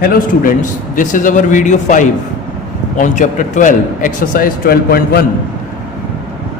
Hello students, this is our video 5 on chapter 12, exercise 12.1.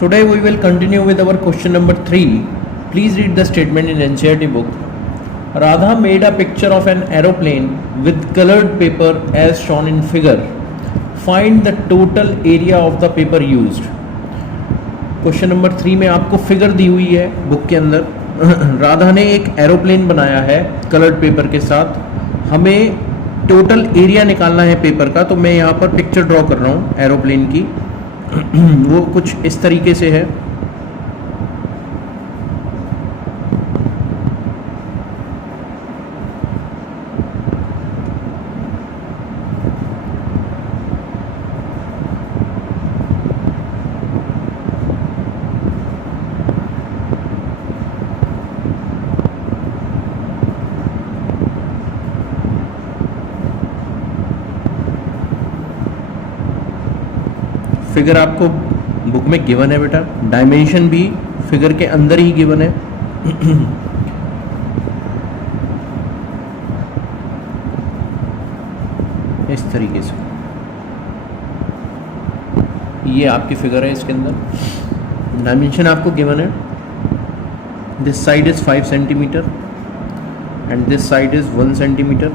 Today we will continue with our question number 3. Please read the statement in NCERT book. Radha made a picture of an aeroplane with colored paper as shown in figure. Find the total area of the paper used. Question number 3 में आपको figure दी हुई है book के अंदर. राधा ने एक aeroplane बनाया है कलर्ड पेपर के साथ. हमें टोटल एरिया निकालना है पेपर का, तो मैं यहाँ पर पिक्चर ड्रॉ कर रहा हूँ एरोप्लेन की. वो कुछ इस तरीके से है. फिगर आपको बुक में गिवन है बेटा. डायमेंशन भी फिगर के अंदर ही गिवन है. इस तरीके से ये आपकी फिगर है. इसके अंदर डायमेंशन आपको गिवन है. This side is 5 centimetre and this side is 1 centimetre.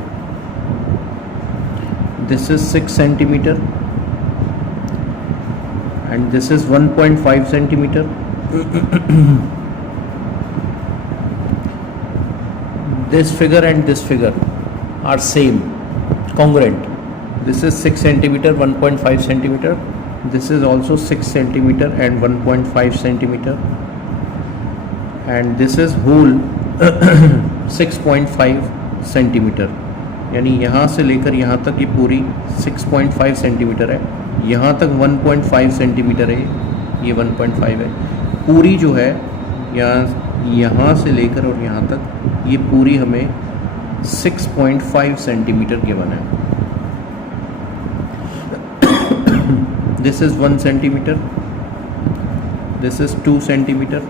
This is 6 centimetre and this is 1.5 centimeter. This figure and this figure are same, congruent. This is 6 centimeter, 1.5 centimeter. This is also 6 centimeter and 1.5 centimeter. And this is whole 6.5 centimeter. यानी यहाँ से लेकर यहाँ तक ये पूरी 6.5 centimetre है. यहाँ तक 1.5 सेंटीमीटर है. ये 1.5 है. पूरी जो है यहाँ से लेकर और यहाँ तक ये पूरी हमें 6.5 सेंटीमीटर गिवन है. This is 1 centimetre. This is 2 centimetre.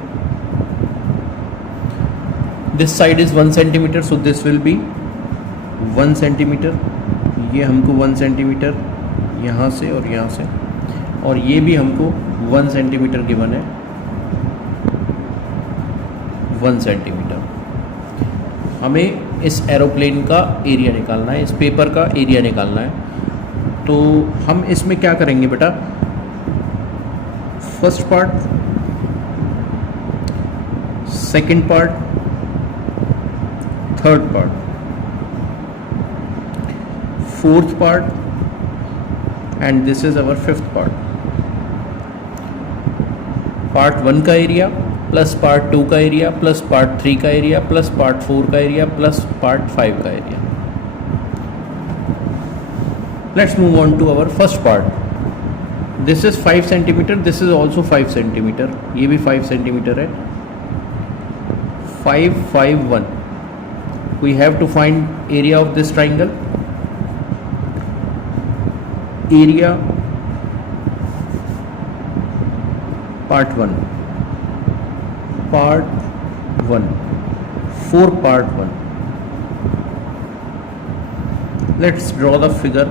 This side is 1 centimetre, so this will be 1 centimetre. ये हमको 1 सेंटीमीटर यहाँ से और यहाँ से, और ये भी हमको 1 सेंटीमीटर गिवन है. 1 सेंटीमीटर. हमें इस एरोप्लेन का एरिया निकालना है, इस पेपर का एरिया निकालना है. तो हम इसमें क्या करेंगे बेटा, first part, second part, third part, fourth part and this is our fifth part. Part 1 का एरिया प्लस पार्ट 2 का एरिया प्लस पार्ट 3 का एरिया प्लस पार्ट 4 का एरिया प्लस पार्ट 5 का area. Let's move on to our first part. This is 5 centimeter. This is also 5 centimeter. ये भी 5 centimeter है. 5, 5, 1. We have to find area of this triangle. Area part 1, part 1, 4 part 1. Let's draw the figure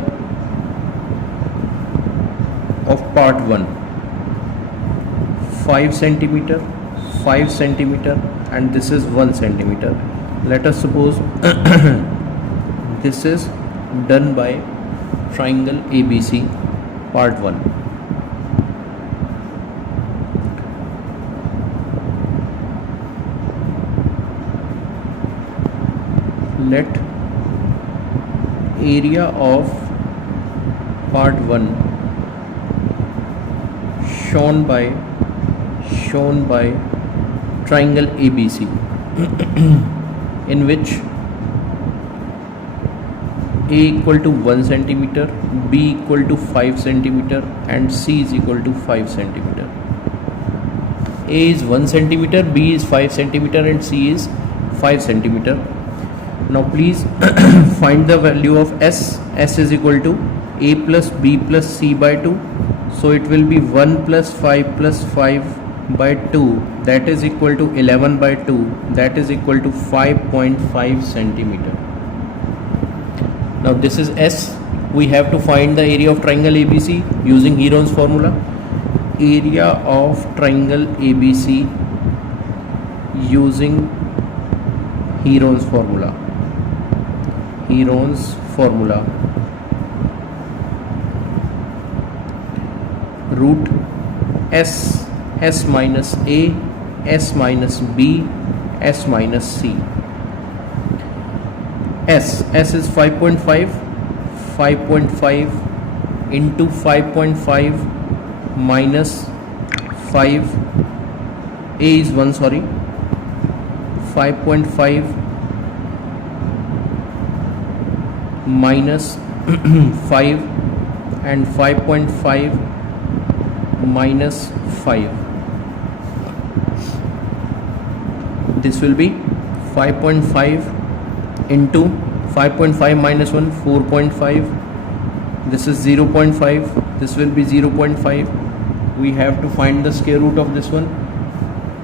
of part 1. 5 centimetre, 5 centimetre and this is 1 centimetre. Let us suppose this is done by triangle ABC part 1. Let area of part 1 shown by triangle ABC in which A equal to 1 centimeter, B equal to 5 centimeter and C is equal to 5 centimeter. A is 1 centimeter, B is 5 centimeter and C is 5 centimeter. Now please find the value of S. S is equal to A plus B plus C by 2. So it will be 1 plus 5 plus 5 by 2, that is equal to 11 by 2, that is equal to 5.5 centimeter. Now this is S. We have to find the area of triangle ABC using Heron's formula. Area of triangle ABC using Heron's formula. Heron's formula. Root S, S minus A, S minus B, S minus C. S is 5.5, 5.5 into 5.5 minus 5, A is 1, sorry, 5.5 minus 5 and 5.5 minus 5. This will be 5.5 into 5.5 minus 1, 4.5. This is 0.5. This will be 0.5. We have to find the square root of this one.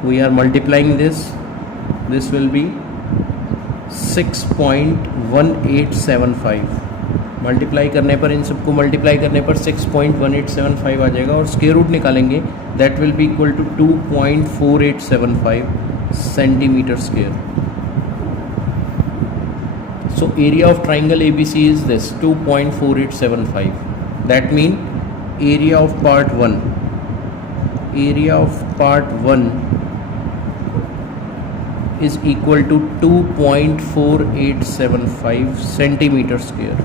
We are multiplying this. This will be 6.1875. Multiply करने पर, इन सबको multiply करने पर 6.1875 आ जाएगा और square root निकालेंगे. That will be equal to 2.4875 centimetre square. So area of triangle ABC is this 2.4875. That means area of part 1 is equal to 2.4875 centimeter square.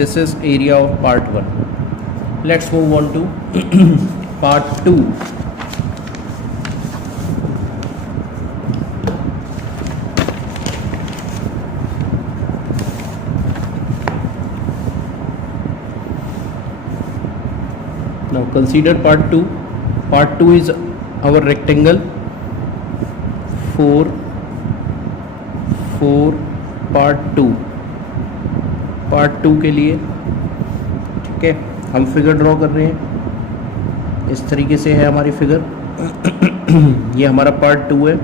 This is area of part 1. Let's move on to part 2. Now consider part 2. Part 2 is our rectangle 4 part 2. Part 2 के लिए, ठीक है, हम figure draw कर रहे हैं. इस तरीके से है हमारी फिगर. ये हमारा पार्ट 2 है.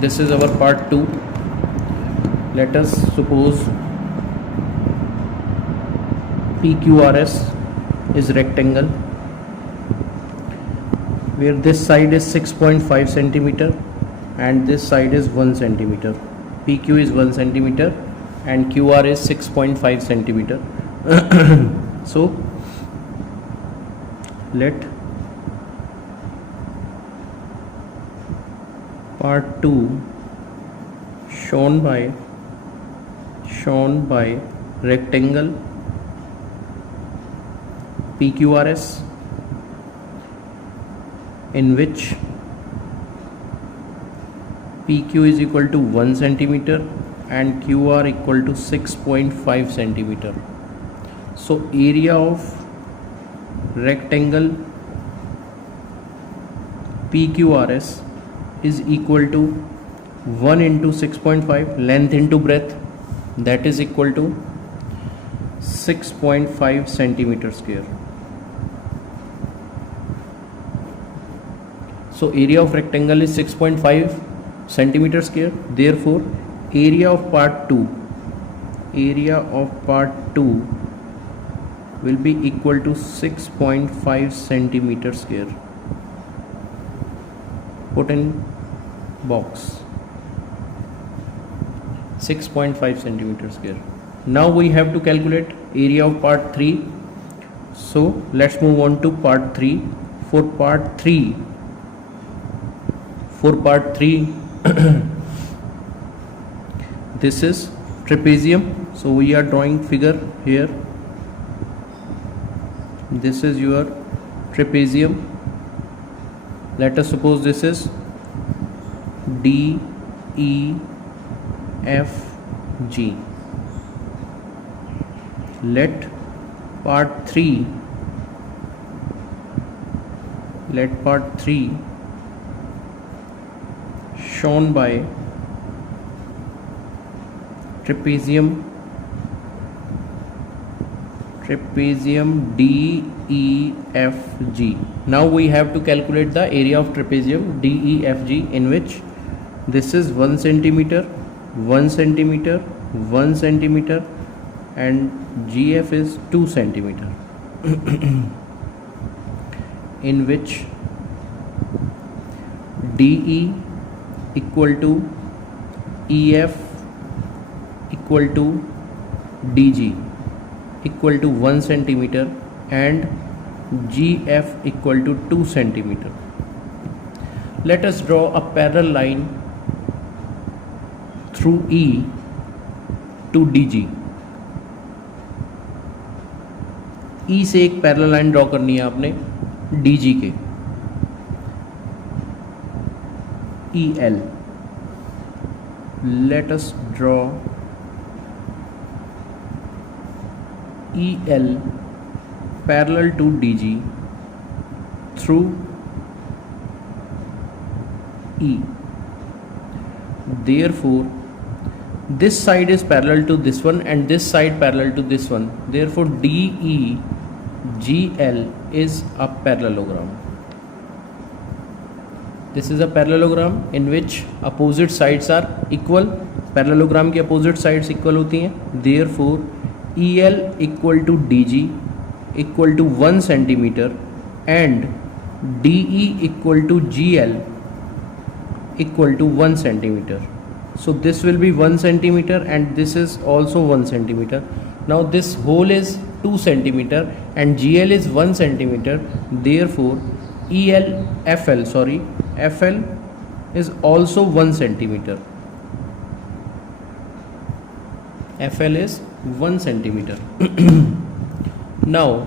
This is our part 2. Let us suppose PQRS is rectangle where this side is 6.5 centimeter and this side is 1 centimeter. PQ is 1 centimeter and QR is 6.5 centimeter. So let part 2 shown by rectangle PQRS in which PQ is equal to 1 centimeter and QR equal to 6.5 centimeter. So area of rectangle PQRS is equal to 1 into 6.5 length into breadth, that is equal to 6.5 centimeter square. So area of rectangle is 6.5 centimeter square. Therefore area of part 2 will be equal to 6.5 centimeter square. Put in box 6.5 centimeter square. Now we have to calculate area of part 3. So let's move on to part 3. For part 3 this is trapezium. So we are drawing figure here. This is your trapezium. Let us suppose this is DEFG. Let part 3 shown by trapezium DEFG. Now we have to calculate the area of trapezium DEFG in which this is 1 centimeter 1 centimeter, 1 centimeter, and GF is 2 centimeter, in which DE equal to EF equal to DG equal to 1 centimeter and GF equal to 2 centimeter. Let us draw a parallel line through E to DG. E से एक parallel line draw करनी है आपने DG के, EL. Let us draw EL parallel to DG through E. Therefore, this side is parallel to this one and this side parallel to this one. Therefore, DEGL is a parallelogram. This is a parallelogram in which opposite sides are equal. Parallelogram की opposite sides equal होती हैं. Therefore, EL equal to DG equal to 1 centimeter and DE equal to GL equal to 1 centimeter. So this will be 1 centimeter and this is also 1 centimeter. Now this hole is 2 centimeter and GL is 1 centimeter. Therefore FL is also 1 centimeter. FL is 1 centimeter. Now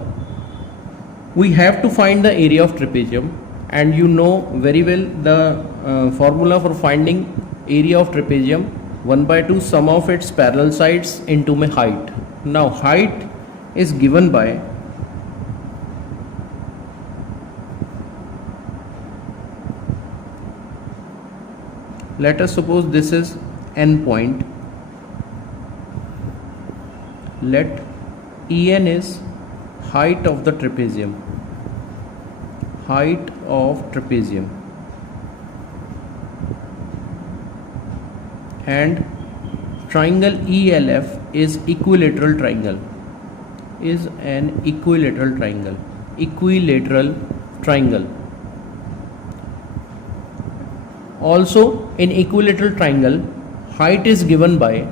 we have to find the area of trapezium, and you know very well the formula for finding area of trapezium: 1/2 sum of its parallel sides into my height. Now height is given by let us suppose this is N point. Let En is height of the trapezium. Height of trapezium. And triangle ELF is equilateral triangle. Is an equilateral triangle. Equilateral triangle. Also in equilateral triangle, height is given by,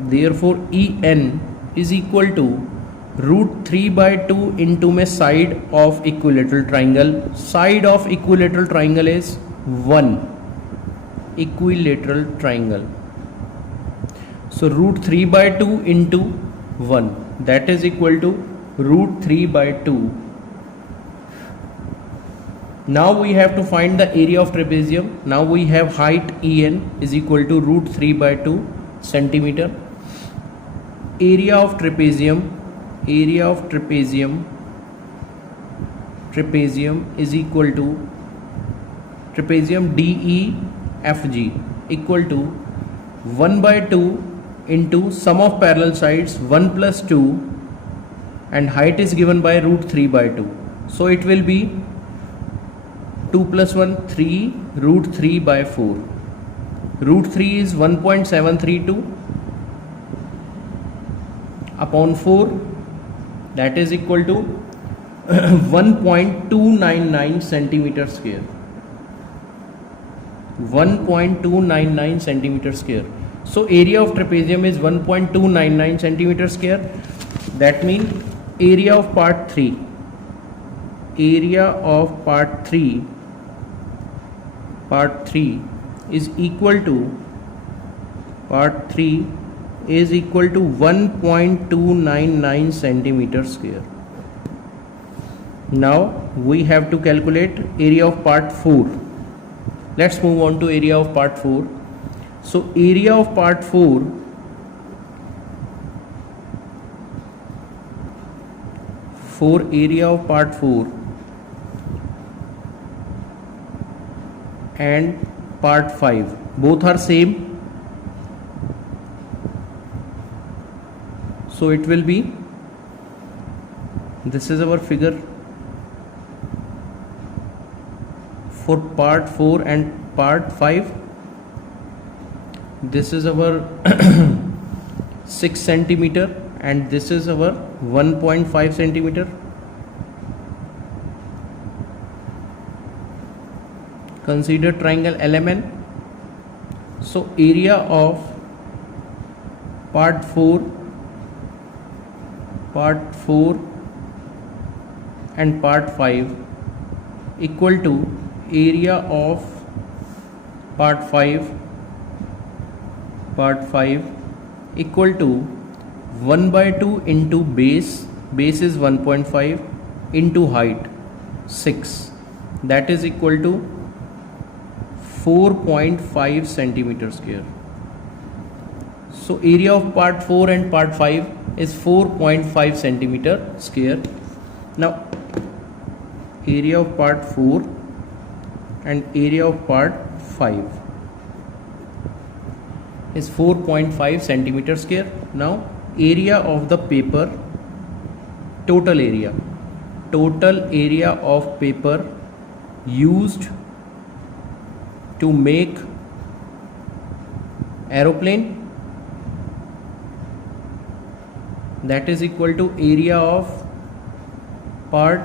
therefore En is equal to √3/2 into my side of equilateral triangle. Side of equilateral triangle is 1. Equilateral triangle. So √3/2 into 1, that is equal to √3/2. Now we have to find the area of trapezium. Now we have height En is equal to √3/2 centimeter. Area of trapezium is equal to trapezium DEFG equal to 1/2 into sum of parallel sides 1 plus 2, and height is given by √3/2. So it will be 2 plus 1 3 √3/4. √3 is 1.732 upon 4, that is equal to 1.299 centimeter square. 1.299 centimeter square. So area of trapezium is 1.299 centimeter square. That means area of part 3 is equal to 1.299 centimeter square. Now we have to calculate area of part 4. Let's move on to area of part 4. So area of part 4 and part 5 both are same. So it will be, this is our figure for part 4 and part 5. this is our 6 centimeter and this is our 1.5 centimeter. Consider triangle LMN. So area of part 4 and part 5 equal to area of part 5 equal to 1 by 2 into base is 1.5 into height 6, that is equal to 4.5 centimeter square. So area of part 4 and part 5 is 4.5 centimeter square. Now area of part 4 and area of part 5 is 4.5 centimeter square. Now area of the paper, total area of paper used to make aeroplane, that is equal to area of part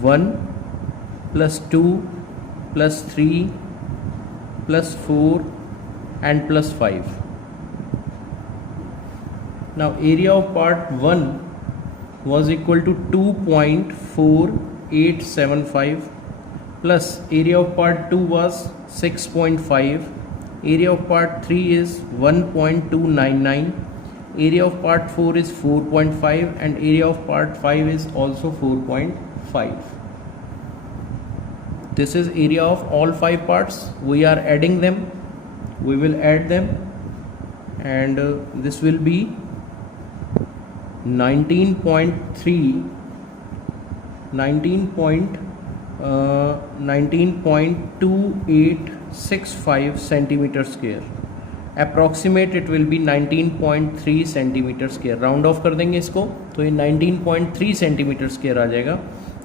1 plus 2 plus 3 plus 4 and plus 5. Now area of part 1 was equal to 2.4875 plus area of part 2 was 6.5, area of part 3 is 1.299, area of part 4 is 4.5 and area of part 5 is also 4.5. This is area of all 5 parts. We are adding them, we will add them, and this will be 19.2865 centimeter square. Approximate it will be 19.3 centimetre square. Round of कर देंगे इसको तो ये 19.3 centimetre square आ जाएगा.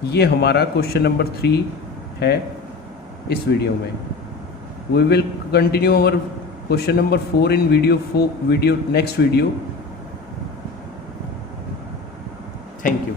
ये हमारा question number 3 है इस वीडियो में. We will continue our question number 4 in video next video. Thank you.